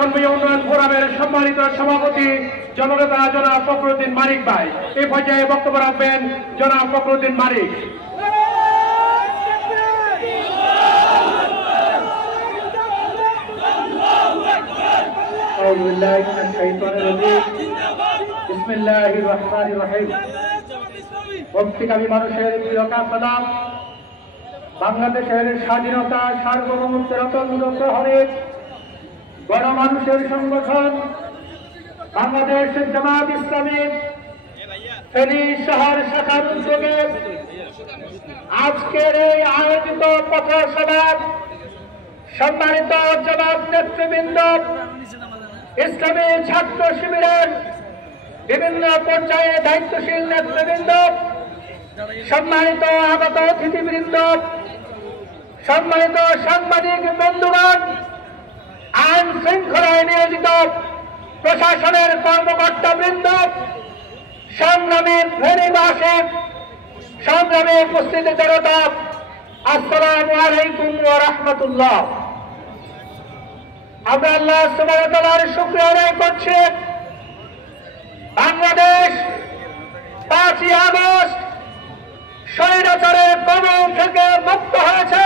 উন্নয়ন ফোরামের সম্মানিত সভাপতি জননেতা জনাব ফখরুদ্দিন মানিক ভাই এই পর্যায়ে বক্তব্য রাখবেন জনাব ফখরুদ্দিন মানিক। মুক্তিকামী মানুষের প্রিয়তা সালাম। বাংলাদেশের স্বাধীনতা সার্বভৌমত্বের অতন্ত্র প্রহরী গণমানুষের সংগঠন বাংলাদেশ জামাত ইসলামী ফেনী শহর শাখার উদ্যোগে আজকের এই আয়োজিত পথসভা সম্মানিত জামাত নেতৃবৃন্দ, ইসলামী ছাত্র শিবিরের বিভিন্ন পর্যায়ে দায়িত্বশীল নেতৃবৃন্দ, সম্মানিত আগত অতিথিবৃন্দ, সম্মানিত সাংবাদিক বন্ধুগণ, আইন শৃঙ্খলায় নিয়োজিত প্রশাসনের কর্মকর্তাবৃন্দ, সংগ্রামী ফেনীবাসী, সংগ্রামী উপস্থিতি জনতা, আসসালামু আলাইকুম ওয়া রাহমাতুল্লাহ। আমরা আল্লাহ সুবহানাহু ওয়া তাআলার শুকরিয়া আদায় করছি। বাংলাদেশ 5ই আগস্ট স্বৈরাচারের কবল থেকে মুক্ত হয়েছে।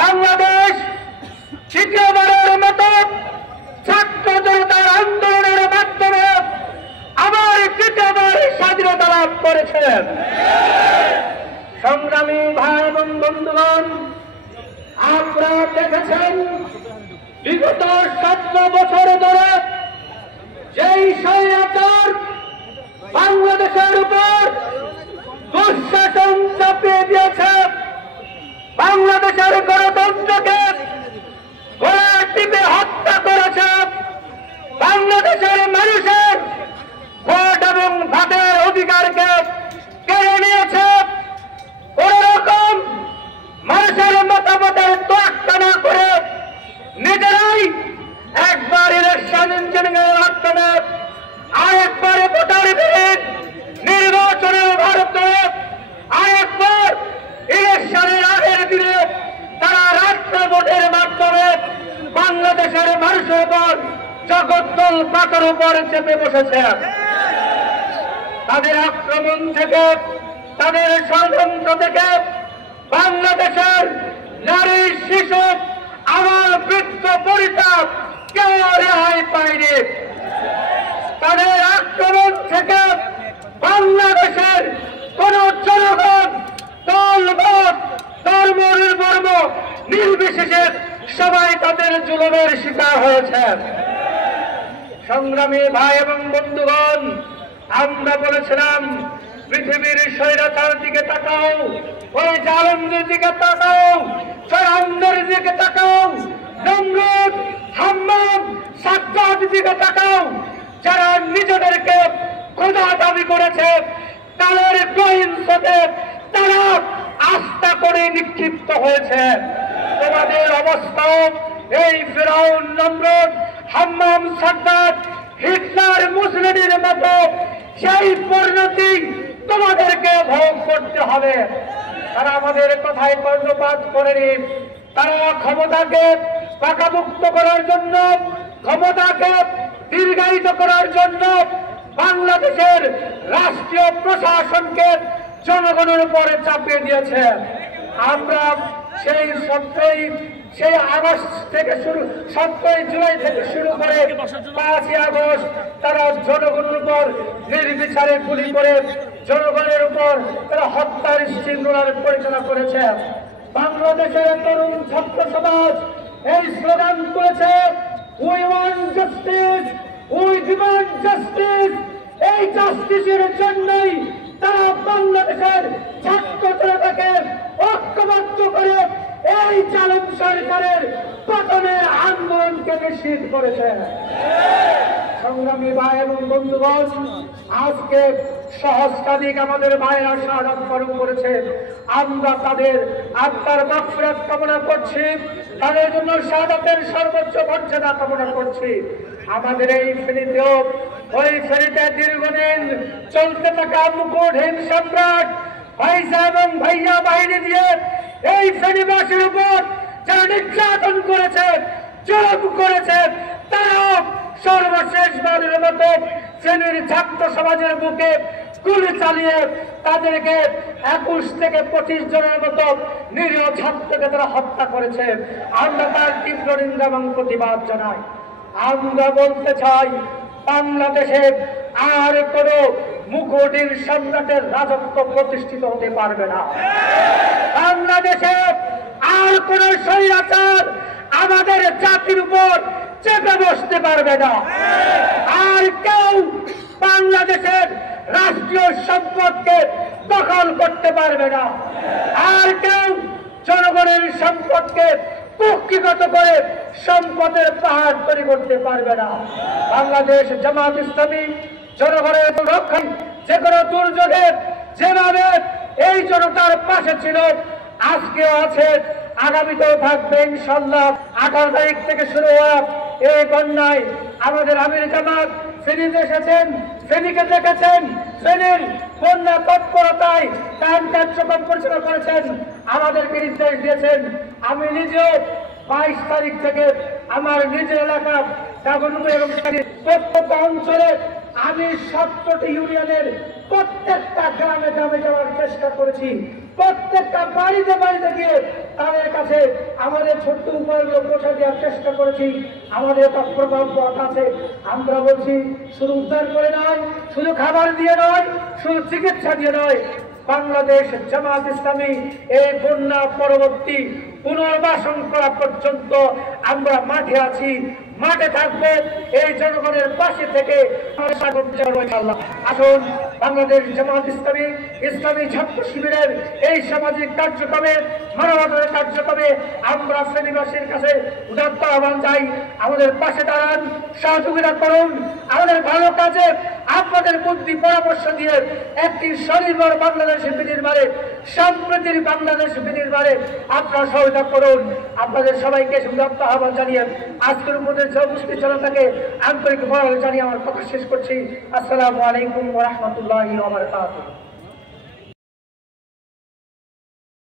বাংলাদেশ তৃতীয়বারের মতো ছাত্র জনতার আন্দোলনের মাধ্যমে আবার তৃতীয়বার স্বাধীনতা লাভ করেছে। সংগ্রামী ভাই এবং বন্ধুগণ, আপনারা দেখেছেন বিগত 17 বছর ধরে যেই স্বৈরাচার বাংলাদেশের উপর দুঃশাসন চাপিয়ে দিয়েছে, বাংলাদেশের গণতন্ত্রকে গলা টিপে হত্যা করেছে, বাংলাদেশের মানুষের ভোট এবং ভাতের অধিকারকে কেড়ে নিয়েছে, কোন রকম মানুষের মতামতের তোয়াক্কা না করে নিজেরাই একবার ইলেকশন ইঞ্জিনিয়ারিং এর মাধ্যমে আরেকবার ভোটার ভিড় নির্বাচনের ভারতে আরেকবার ইলেকশনের আগের দিনে তারা রাষ্ট্র ভোটের মাধ্যমে বাংলাদেশের মানুষের উপর জগদ্দল পাথর উপর চেপে বসেছে। তাদের আক্রমণ থেকে, তাদের ষড়যন্ত্র থেকে বাংলাদেশের নারী, শিশু, আবাল, বৃদ্ধ, বনিতা কেউ রেহাই পায়নি। তাদের আক্রমণ থেকে বাংলাদেশের কোন জনগণ, দল, মত, ধর্ম, নির্বর্ণ নির্বিশেষে সবাই তাদের জুলুমের শিকার হয়েছে। সংগ্রামী ভাই এবং বন্ধুগণ, আমরা বলেছিলাম পৃথিবীর স্বৈরাচার দিকে তাকাও, ওই জালেমদের দিকে তাকাও, ফেরাউনের দিকে তাকাও, নমরুদ, হাম্মাম, সাজ্জাদ দিকে তাকাও, যারা নিজেদেরকে খোদা দাবি করেছে, তাদের গহিংসতে তারা আস্থা করে নিক্ষিপ্ত হয়েছে। তোমাদের অবস্থাও এই ফেরাউন, নমরুদ, হাম্মাম, সাজ্জাদ, হিটলার, মুসলিনের মতো সেই পরিণতি তোমাদেরকে ভোগ করতে হবে। তারা আমাদের কথায় কর্ণপাত করেনি। তারা ক্ষমতাকে পাকামুক্ত করার জন্য, ক্ষমতাকে দীর্ঘায়িত করার জন্য বাংলাদেশের রাষ্ট্রীয় প্রশাসনকে জনগণের উপরে চাপিয়ে দিয়েছে। আমরা সেই আগস্ট থেকে শুরু, 17 জুলাই থেকে শুরু করে 5ই আগস্ট তারা জনগণের উপর নির্বিচারে গুলি করে জনগণের উপর তারা হত্যার শৃঙ্খলার পরিচালনা করেছে। বাংলাদেশের তরুণ ছাত্র সমাজ এই স্লোগান করেছে, we want justice, we demand justice. এই জাস্টিসের জন্যই তারা বাংলাদেশের ছাত্র জনতাকে ঐক্যবদ্ধ করে এই জালেম সরকারের পতনের আন্দোলনকে নিশ্চিত করেছে। সংগ্রামী ভাই এবং বন্ধুগণ, আজকে সহস্রাধিক আমাদের ভাইয়েরা শাহাদাত বরণ করেছে। আমরা তাদের আত্মার মাগফিরাত কামনা করছি, তাদের জন্য শাহাদাতের সর্বোচ্চ মর্যাদা কামনা করছি। আমাদের এই ফেনীতেও, ওই ফেনীতে দীর্ঘদিন চলতে থাকা মুকুটহীন সম্রাট ভাইসা এবং ভাইয়া বাহিনী দিয়ে এই ফেনীবাসীর উপর যারা নির্যাতন করেছে, জড়ো করেছে, তারাও সর্বশেষ বারের মতো শ্রেণীর ছাত্র সমাজের বুকে গুলি চালিয়ে তাদেরকে 21 থেকে 25 জনের মতো নিরীহ ছাত্রকে তারা হত্যা করেছে। আমরা তার তীব্র নিন্দা এবং প্রতিবাদ জানাই। আমরা বলতে চাই, বাংলাদেশে আর কোনো মুকুটের সম্রাটের রাজত্ব প্রতিষ্ঠিত হতে পারবে না। বাংলাদেশে আর কোন স্বৈরাচার আমাদের জাতির উপর চেপে বসতে পারবে না। আর কেউ বাংলাদেশের রাষ্ট্রীয় সম্পদকে দখল করতে পারবে না। আর কেউ জনগণের সম্পদকে কুক্ষিগত করে সম্পদের পাহাড় তৈরি করতে পারবে না। বাংলাদেশ জামাত ইসলামী জনগণের রক্ষা, যে কোনো দুর্যোগে যেভাবে এই জনতার পাশে ছিল, আজকেও আছে, আগামীতেও থাকবে ইনশাল্লাহ। 18 তারিখ থেকে শুরু হওয়া এই বন্যায় আমাদের আমির জামাত ফেনীতে এসেছেন, ফেনীকে দেখেছেন, ফেনীর বন্যা তৎপরতায় ত্রাণ কার্যক্রম পরিচালনা করেছেন, আমাদেরকে নির্দেশ দিয়েছেন। আমি নিজেও 22 তারিখ থেকে আমার নিজের এলাকা দাগনপুর এবং প্রত্যেকটা অঞ্চলে আমি 17টি ইউনিয়নের প্রত্যেকটা গ্রামে গ্রামে যাওয়ার চেষ্টা করেছি। প্রত্যেকটা বাড়িতে বাড়িতে গিয়ে তাদের কাছে আমাদের ছোট্ট উপায়গুলো পৌঁছে দেওয়ার চেষ্টা করেছি। আমাদের একটা প্রভাব আছে। আমরা বলছি, শুধু উদ্ধার করে নয়, শুধু খাবার দিয়ে নয়, শুধু চিকিৎসা দিয়ে নয়, বাংলাদেশ জামাত ইসলামী এই বন্যা পরবর্তী পুনর্বাসন করা পর্যন্ত আমরা মাঠে আছি, মাঠে থাকবো। এই জনগণের পাশে থেকে আসুন, বাংলাদেশ জামাত ইসলামী ইসলামী ছাত্র শিবিরের এই সামাজিক কার্যক্রমে, মানবতার কার্যক্রমে আমরা শ্রেণীবাসীর কাছে উদাত্ত আহ্বান চাই। আমাদের পাশে দাঁড়ান, সহযোগিতা করুন। আমাদের ভালো কাজে আপনাদের বুদ্ধি পরামর্শ দিয়ে একটি স্বনির্ভর বাংলাদেশ বিনির্মাণে, সম্প্রীতির বাংলাদেশ বিনির্মাণে আপনারা সহায়তা করুন। আপনাদের সবাইকে উদাত্ত আহ্বান জানিয়ে আজকের উপদেশ উপস্থিত জনতাকে আন্তরিক ভাবে জানিয়ে আমার কথা শেষ করছি। আসসালামু আলাইকুম ওয়া রাহমাতুল্লাহি ওয়া বারাকাতুহু।